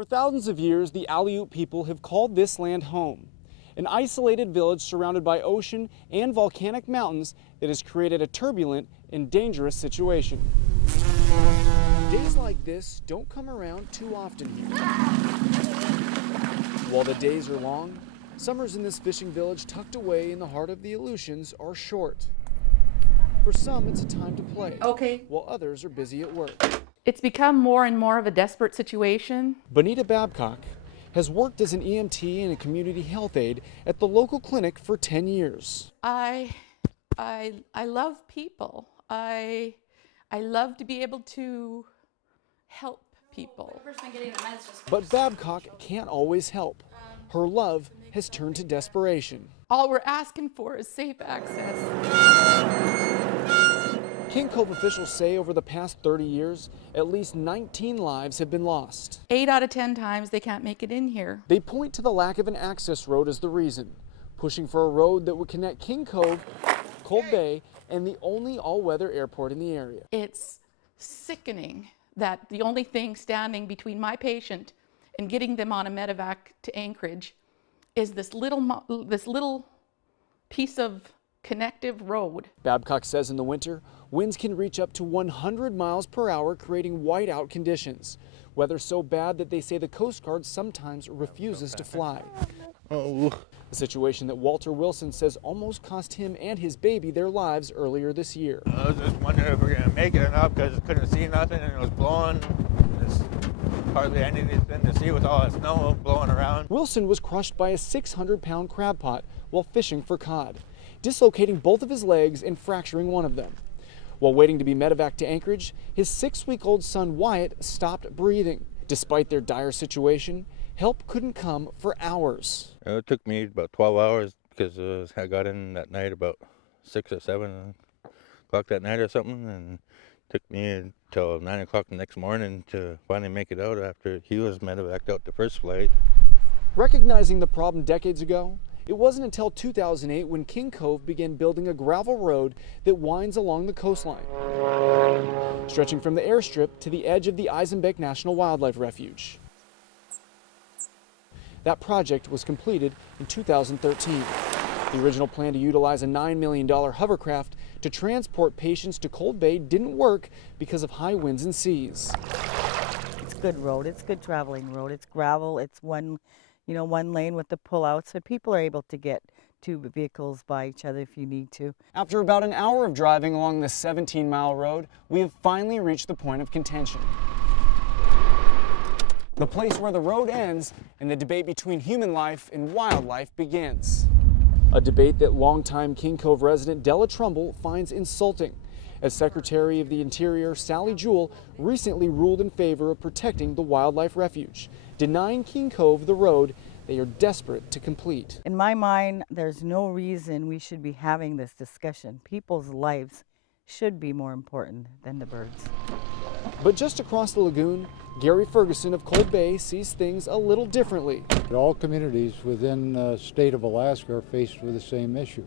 For thousands of years, the Aleut people have called this land home, an isolated village surrounded by ocean and volcanic mountains that has created a turbulent and dangerous situation. Days like this don't come around too often here. While the days are long, summers in this fishing village tucked away in the heart of the Aleutians are short. For some, it's a time to play, while others are busy at work. It's become more and more of a desperate situation. Bonita Babcock has worked as an EMT and a community health aide at the local clinic for 10 years. I love people. I love to be able to help people. But Babcock can't always help. Her love has turned to desperation. All we're asking for is safe access. King Cove officials say over the past 30 years, at least 19 lives have been lost. 8 out of 10 times they can't make it in here. They point to the lack of an access road as the reason, pushing for a road that would connect King Cove, Cold Bay, and the only all-weather airport in the area. It's sickening that the only thing standing between my patient and getting them on a medevac to Anchorage is this little piece of connective road. Babcock says in the winter, winds can reach up to 100 miles per hour, creating whiteout conditions. Weather so bad that they say the Coast Guard sometimes refuses to fly. A situation that Walter Wilson says almost cost him and his baby their lives earlier this year. I was just wondering if we were going to make it enough because I couldn't see nothing and it was blowing. There's hardly anything to see with all the snow blowing around. Wilson was crushed by a 600-pound crab pot while fishing for cod, dislocating both of his legs and fracturing one of them. While waiting to be medevaced to Anchorage, his 6-week-old son Wyatt stopped breathing. Despite their dire situation, help couldn't come for hours. It took me about 12 hours because I got in that night about 6 or 7 o'clock that night or something, and it took me until 9 o'clock the next morning to finally make it out after he was medevaced out the first flight. Recognizing the problem decades ago, it wasn't until 2008 when King Cove began building a gravel road that winds along the coastline, stretching from the airstrip to the edge of the Eisenbeck National Wildlife Refuge. That project was completed in 2013. The original plan to utilize a $9 million hovercraft to transport patients to Cold Bay didn't work because of high winds and seas. It's a good road. It's a good traveling road. It's gravel. It's one lane with the pullouts, so people are able to get 2 vehicles by each other if you need to. After about an hour of driving along this 17-mile road, we have finally reached the point of contention. The place where the road ends and the debate between human life and wildlife begins. A debate that longtime King Cove resident Della Trumbull finds insulting, as Secretary of the Interior Sally Jewell recently ruled in favor of protecting the wildlife refuge, denying King Cove the road they are desperate to complete. In my mind, there's no reason we should be having this discussion. People's lives should be more important than the birds. But just across the lagoon, Gary Ferguson of Cold Bay sees things a little differently. All communities within the state of Alaska are faced with the same issue.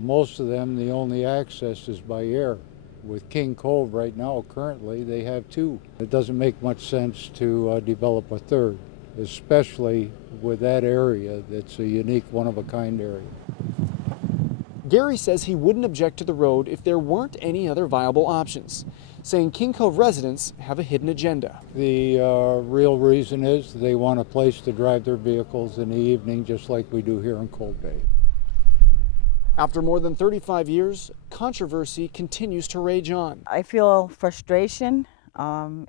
Most of them, the only access is by air. With King Cove right now, currently, they have 2. It doesn't make much sense to develop a third, especially with that area that's a unique, one-of-a-kind area. Gary says he wouldn't object to the road if there weren't any other viable options, saying King Cove residents have a hidden agenda. The real reason is they want a place to drive their vehicles in the evening, just like we do here in Cold Bay. After more than 35 years, controversy continues to rage on. I feel frustration.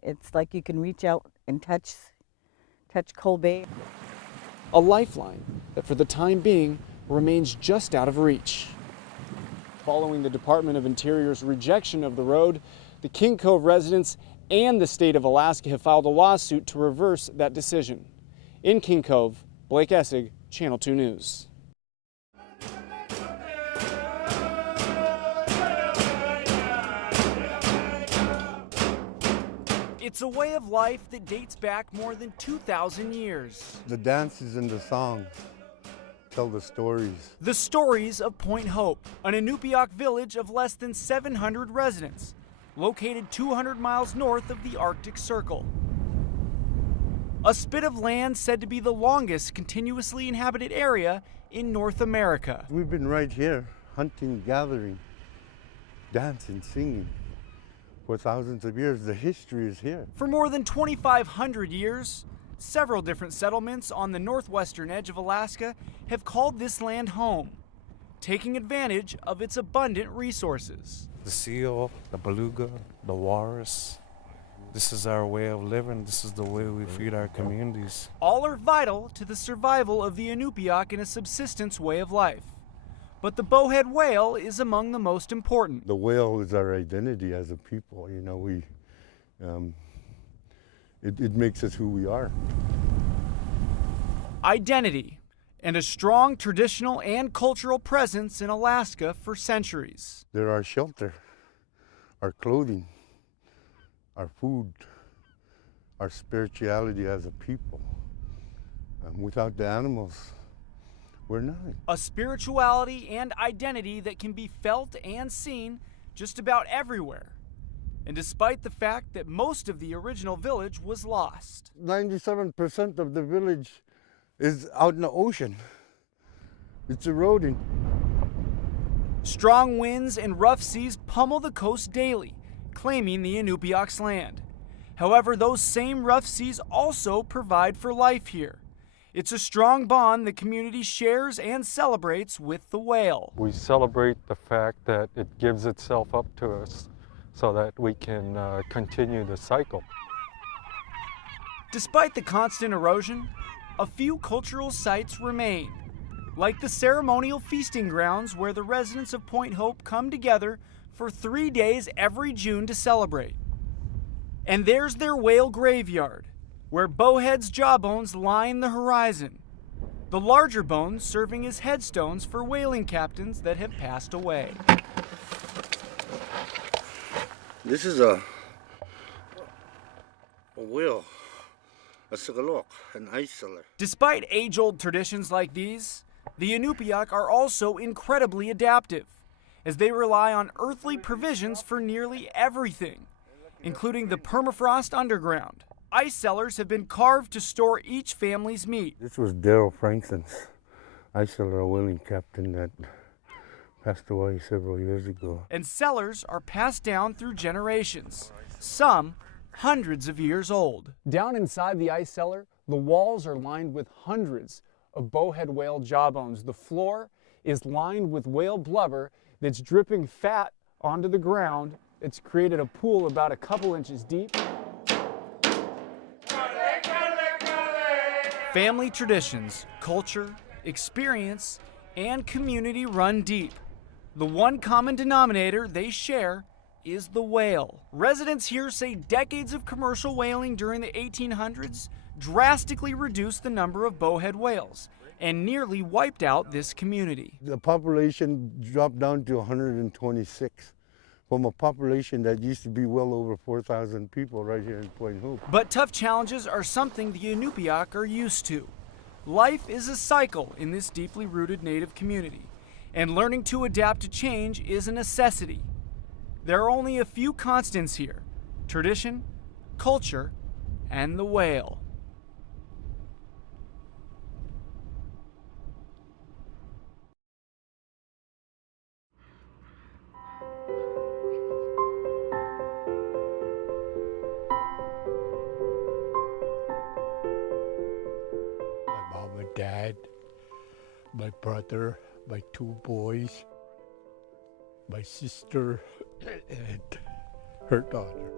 It's like you can reach out and touch Cold Bay. A lifeline that for the time being remains just out of reach. Following the Department of Interior's rejection of the road, the King Cove residents and the state of Alaska have filed a lawsuit to reverse that decision. In King Cove, Blake Essig, Channel 2 News. It's a way of life that dates back more than 2,000 years. The dances and the songs tell the stories. The stories of Point Hope, an Inupiaq village of less than 700 residents, located 200 miles north of the Arctic Circle. a spit of land said to be the longest continuously inhabited area in North America. We've been right here, hunting, gathering, dancing, singing for thousands of years. The history is here. For more than 2,500 years, several different settlements on the northwestern edge of Alaska have called this land home, taking advantage of its abundant resources. The seal, the beluga, the walrus. This is our way of living. This is the way we feed our communities. All are vital to the survival of the Inupiaq in a subsistence way of life. But the bowhead whale is among the most important. The whale is our identity as a people. It makes us who we are. Identity and a strong traditional and cultural presence in Alaska for centuries. They're our shelter, our clothing, our food, our spirituality as a people. Without the animals, we're nothing. A spirituality and identity that can be felt and seen just about everywhere. And despite the fact that most of the original village was lost. 97% of the village is out in the ocean. It's eroding. Strong winds and rough seas pummel the coast daily, claiming the Inupiaq's land. However, those same rough seas also provide for life here. It's a strong bond the community shares and celebrates with the whale. We celebrate the fact that it gives itself up to us so that we can continue the cycle. Despite the constant erosion, a few cultural sites remain, like the ceremonial feasting grounds where the residents of Point Hope come together for 3 days every June to celebrate. And there's their whale graveyard, where bowheads' jawbones line the horizon, the larger bones serving as headstones for whaling captains that have passed away. This is a whale, a sigalok, an ice cellar. Despite age-old traditions like these, the Inupiaq are also incredibly adaptive, as they rely on earthly provisions for nearly everything, including the permafrost underground. Ice cellars have been carved to store each family's meat. This was Daryl Frankson's ice cellar, a whaling captain that passed away several years ago. And cellars are passed down through generations, some hundreds of years old. Down inside the ice cellar, the walls are lined with hundreds of bowhead whale jawbones. The floor is lined with whale blubber that's dripping fat onto the ground. It's created a pool about a couple inches deep. Family traditions, culture, experience, and community run deep. The one common denominator they share is the whale. Residents here say decades of commercial whaling during the 1800s drastically reduced the number of bowhead whales and nearly wiped out this community. The population dropped down to 126 from a population that used to be well over 4,000 people right here in Point Hope. But tough challenges are something the Inupiaq are used to. Life is a cycle in this deeply rooted native community, and learning to adapt to change is a necessity. There are only a few constants here: tradition, culture, and the whale. My mom and dad, my brother, my 2 boys, my sister, and her daughter.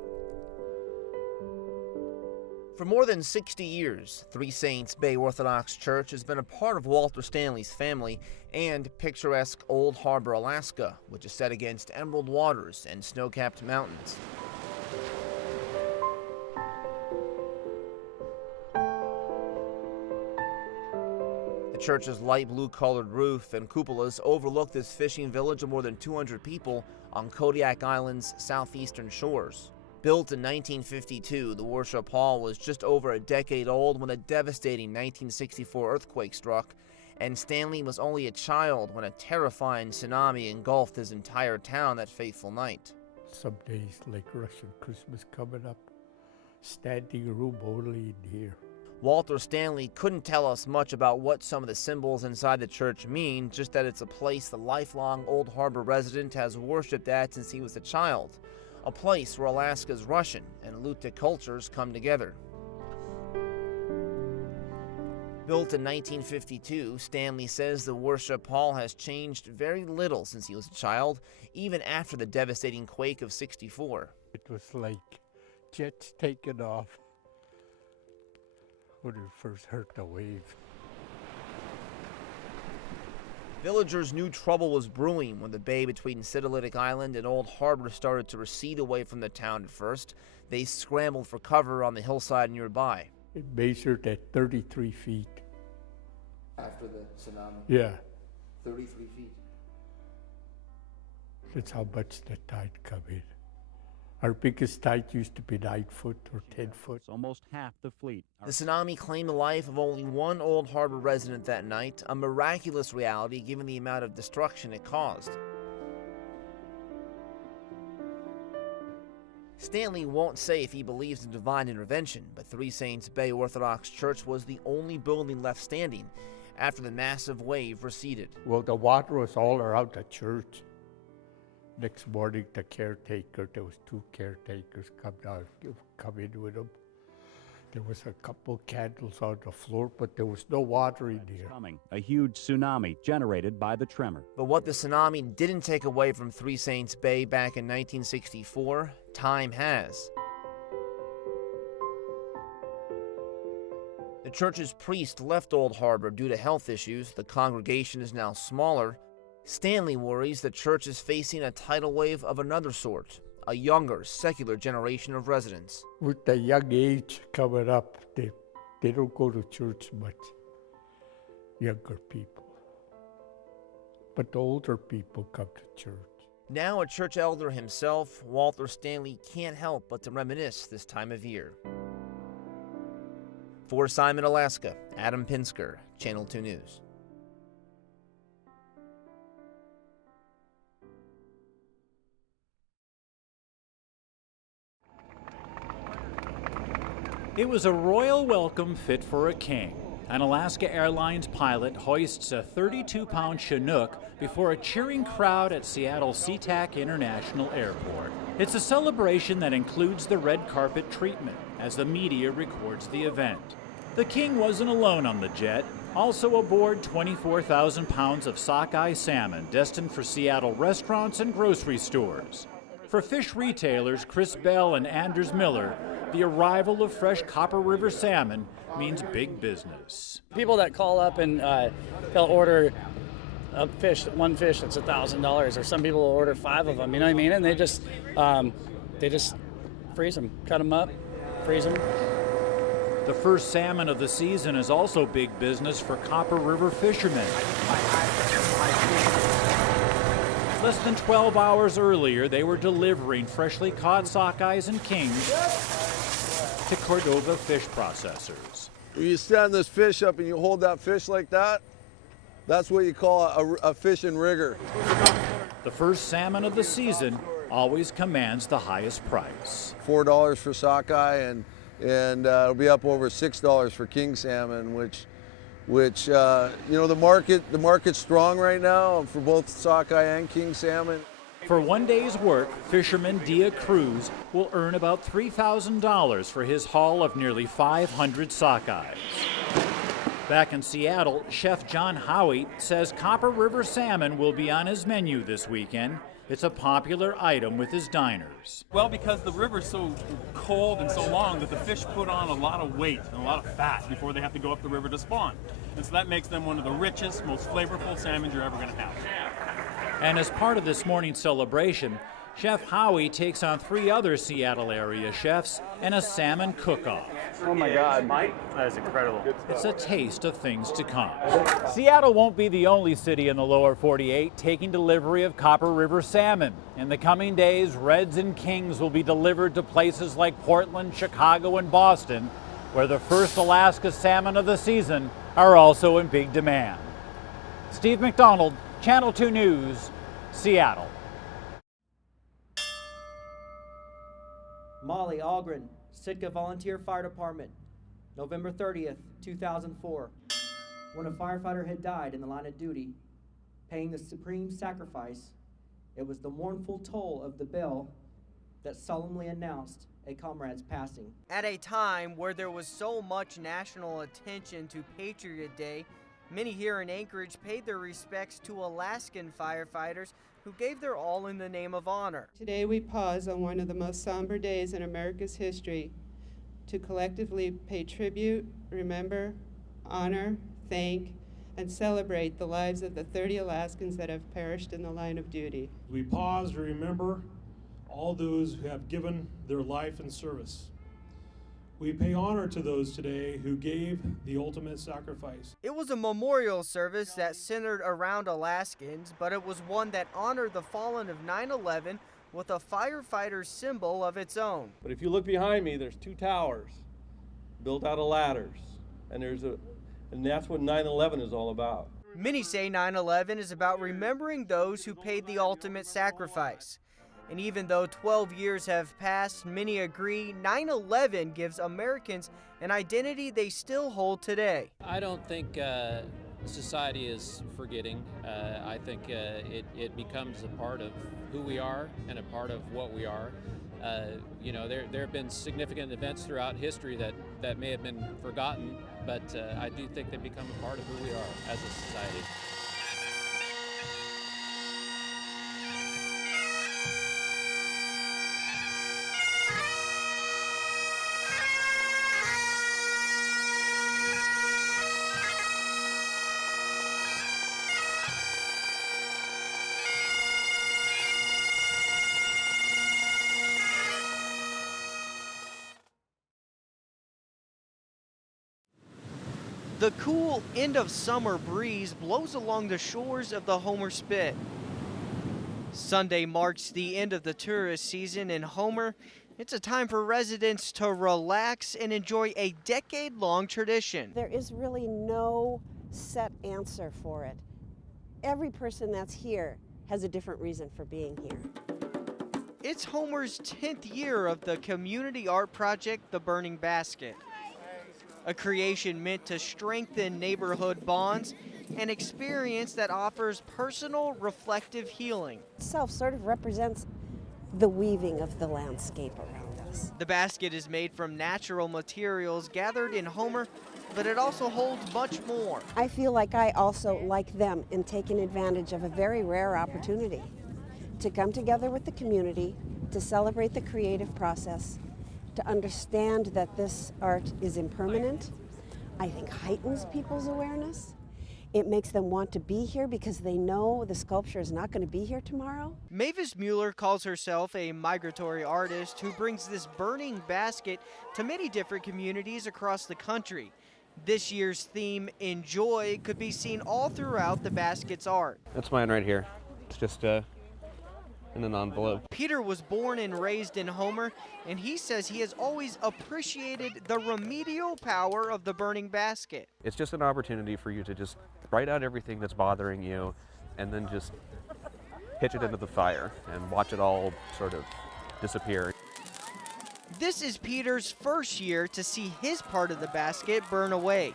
For more than 60 years, Three Saints Bay Orthodox Church has been a part of Walter Stanley's family and picturesque Old Harbor, Alaska, which is set against emerald waters and snow-capped mountains. The church's light blue-colored roof and cupolas overlook this fishing village of more than 200 people on Kodiak Island's southeastern shores. Built in 1952, the worship hall was just over a decade old when a devastating 1964 earthquake struck, and Stanley was only a child when a terrifying tsunami engulfed his entire town that fateful night. Some days like Russian Christmas coming up, standing room only in here. Walter Stanley couldn't tell us much about what some of the symbols inside the church mean, just that it's a place the lifelong Old Harbor resident has worshipped at since he was a child, a place where Alaska's Russian and Alutiiq cultures come together. Built in 1952, Stanley says the worship hall has changed very little since he was a child, even after the devastating quake of '64. It was like jets taking off when we first heard the wave. Villagers knew trouble was brewing when the bay between Sitalitic Island and Old Harbor started to recede away from the town at first. They scrambled for cover on the hillside nearby. It measured at 33 feet. After the tsunami? Yeah, 33 feet. that's how much the tide come in. Our biggest tide used to be 9 foot or 10 foot. Almost half the fleet. The tsunami claimed the life of only one Old Harbor resident that night, a miraculous reality given the amount of destruction it caused. Stanley won't say if he believes in divine intervention, but Three Saints Bay Orthodox Church was the only building left standing after the massive wave receded. Well, the water was all around the church. Next morning, the caretaker, there was 2 caretakers come in with them. There was a couple candles on the floor, but there was no water in there. Coming, a huge tsunami generated by the tremor. But what the tsunami didn't take away from Three Saints Bay back in 1964, time has. The church's priest left Old Harbor due to health issues. The congregation is now smaller. Stanley worries the church is facing a tidal wave of another sort, a younger, secular generation of residents. With the young age coming up, they don't go to church much, younger people. But the older people come to church. Now a church elder himself, Walter Stanley can't help but to reminisce this time of year. For Simon, Alaska, Adam Pinsker, Channel 2 News. It was a royal welcome fit for a king. An Alaska Airlines pilot hoists a 32-pound Chinook before a cheering crowd at Seattle SeaTac International Airport. It's a celebration that includes the red carpet treatment as the media records the event. The king wasn't alone on the jet. Also aboard, 24,000 pounds of sockeye salmon destined for Seattle restaurants and grocery stores. For fish retailers Chris Bell and Anders Miller, the arrival of fresh Copper River salmon means big business. People that call up and they'll order a fish, one fish that's $1,000, or some people will order 5 of them. You know what I mean? And they just freeze them, cut them up, freeze them. The first salmon of the season is also big business for Copper River fishermen. Less than 12 hours earlier, they were delivering freshly caught sockeyes and kings to Cordova fish processors. You stand this fish up and you hold that fish like that, that's what you call a fishing rigger. The first salmon of the season always commands the highest price. $4 for sockeye, and it'll be up over $6 for king salmon, which you know, the market's strong right now for both sockeye and king salmon. For one day's work, fisherman Dia Cruz will earn about $3,000 for his haul of nearly 500 sockeyes. Back in Seattle, Chef John Howie says Copper River salmon will be on his menu this weekend. It's a popular item with his diners. Well, because the river's so cold and so long that the fish put on a lot of weight and a lot of fat before they have to go up the river to spawn. And so that makes them one of the richest, most flavorful salmon you're ever going to have. And as part of this morning's celebration, Chef Howie takes on 3 other Seattle area chefs and a salmon cook-off. Oh my God, Mike, that is incredible. It's a taste of things to come. Seattle won't be the only city in the lower 48 taking delivery of Copper River salmon. In the coming days, Reds and Kings will be delivered to places like Portland, Chicago, and Boston, where the first Alaska salmon of the season are also in big demand. Steve McDonald, Channel 2 News, Seattle. Molly Algren, Sitka Volunteer Fire Department. November 30th, 2004, when a firefighter had died in the line of duty, paying the supreme sacrifice, it was the mournful toll of the bell that solemnly announced a comrade's passing. At a time where there was so much national attention to Patriot Day, many here in Anchorage paid their respects to Alaskan firefighters who gave their all in the name of honor. Today we pause on one of the most somber days in America's history to collectively pay tribute, remember, honor, thank, and celebrate the lives of the 30 Alaskans that have perished in the line of duty. We pause to remember all those who have given their life in service. We pay honor to those today who gave the ultimate sacrifice. It was a memorial service that centered around Alaskans, but it was one that honored the fallen of 9/11 with a firefighter symbol of its own. But if you look behind me, there's two towers built out of ladders, and that's what 9/11 is all about. Many say 9/11 is about remembering those who paid the ultimate sacrifice. And even though 12 years have passed, many agree 9/11 gives Americans an identity they still hold today. I don't think society is forgetting. I think it becomes a part of who we are and a part of what we are. You know, there have been significant events throughout history that may have been forgotten, but I do think they become a part of who we are as a society. The cool end-of-summer breeze blows along the shores of the Homer Spit. Sunday marks the end of the tourist season in Homer. It's a time for residents to relax and enjoy a decade-long tradition. There is really no set answer for it. Every person that's here has a different reason for being here. It's Homer's 10th year of the community art project, The Burning Basket. A creation meant to strengthen neighborhood bonds, an experience that offers personal, reflective healing. Itself sort of represents the weaving of the landscape around us. The basket is made from natural materials gathered in Homer, but it also holds much more. I feel like I also, like them, am taking advantage of a very rare opportunity to come together with the community, to celebrate the creative process, to understand that this art is impermanent. I think heightens people's awareness. It makes them want to be here because they know the sculpture is not going to be here tomorrow. Mavis Mueller calls herself a migratory artist who brings this burning basket to many different communities across the country. This year's theme, Enjoy, could be seen all throughout the basket's art. That's mine right here. It's just in an envelope. Peter was born and raised in Homer, and he says he has always appreciated the remedial power of the burning basket. It's just an opportunity for you to just write out everything that's bothering you and then just pitch it into the fire and watch it all sort of disappear. This is Peter's first year to see his part of the basket burn away.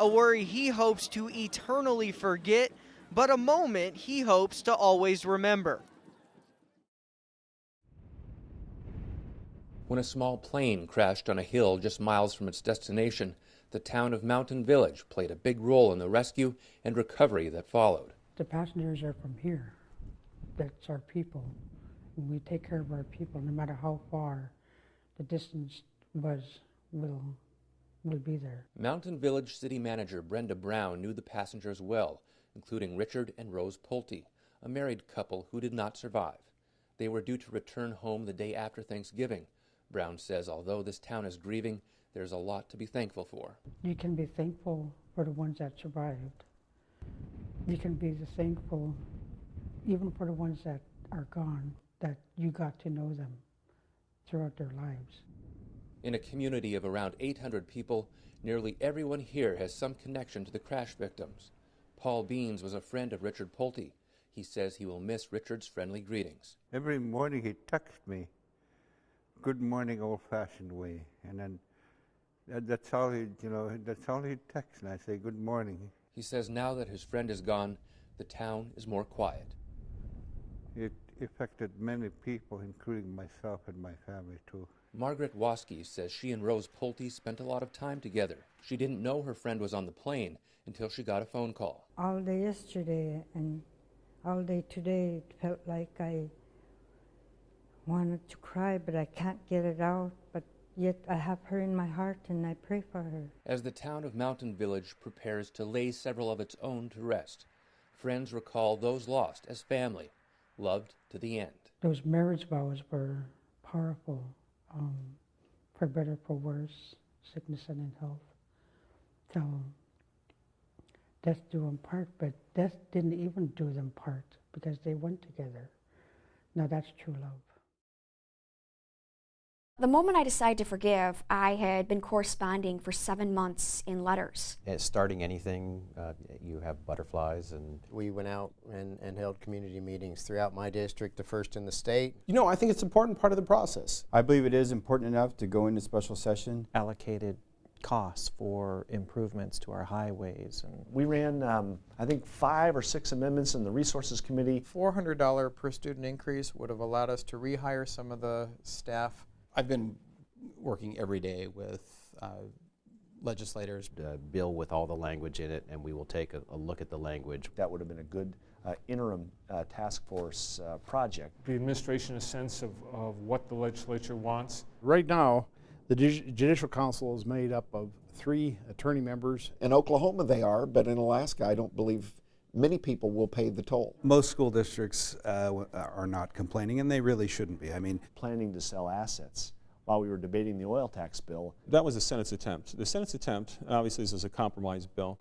A worry he hopes to eternally forget, but a moment he hopes to always remember. When a small plane crashed on a hill just miles from its destination, the town of Mountain Village played a big role in the rescue and recovery that followed. The passengers are from here. That's our people. And we take care of our people no matter how far the distance will be there. Mountain Village city manager Brenda Brown knew the passengers well, including Richard and Rose Pulte, a married couple who did not survive. They were due to return home the day after Thanksgiving. Brown says although this town is grieving, there's a lot to be thankful for. You can be thankful for the ones that survived. You can be thankful even for the ones that are gone, that you got to know them throughout their lives. In a community of around 800 people, nearly everyone here has some connection to the crash victims. Paul Beans was a friend of Richard Pulte. He says he will miss Richard's friendly greetings. Every morning he'd text me, good morning, old-fashioned way. And then That's all he, that's all he'd text, and I say, good morning. He says now that his friend is gone, the town is more quiet. It affected many people, including myself and my family, too. Margaret Waskey says she and Rose Pulte spent a lot of time together. She didn't know her friend was on the plane until she got a phone call. All day yesterday and all day today, it felt like I wanted to cry, but I can't get it out. But yet I have her in my heart and I pray for her. As the town of Mountain Village prepares to lay several of its own to rest, friends recall those lost as family, loved to the end. Those marriage vows were powerful, for better, for worse, sickness and in health. So death do them part, but death didn't even do them part because they went together. Now that's true love. The moment I decided to forgive, I had been corresponding for 7 months in letters. Starting anything, you have butterflies, and we went out and held community meetings throughout my district, the first in the state. I think it's an important part of the process. I believe it is important enough to go into special session. Allocated costs for improvements to our highways. And we ran, I think, 5 or 6 amendments in the Resources Committee. $400 per student increase would have allowed us to rehire some of the staff. I've been working every day with legislators. A bill with all the language in it, and we will take a look at the language. That would have been a good interim task force project. The administration a sense of what the legislature wants. Right now, the Judicial Council is made up of 3 attorney members. In Oklahoma they are, but in Alaska I don't believe many people will pay the toll. Most school districts are not complaining, and they really shouldn't be. I mean, planning to sell assets while we were debating the oil tax bill. That was the Senate's attempt. The Senate's attempt, obviously this is a compromise bill.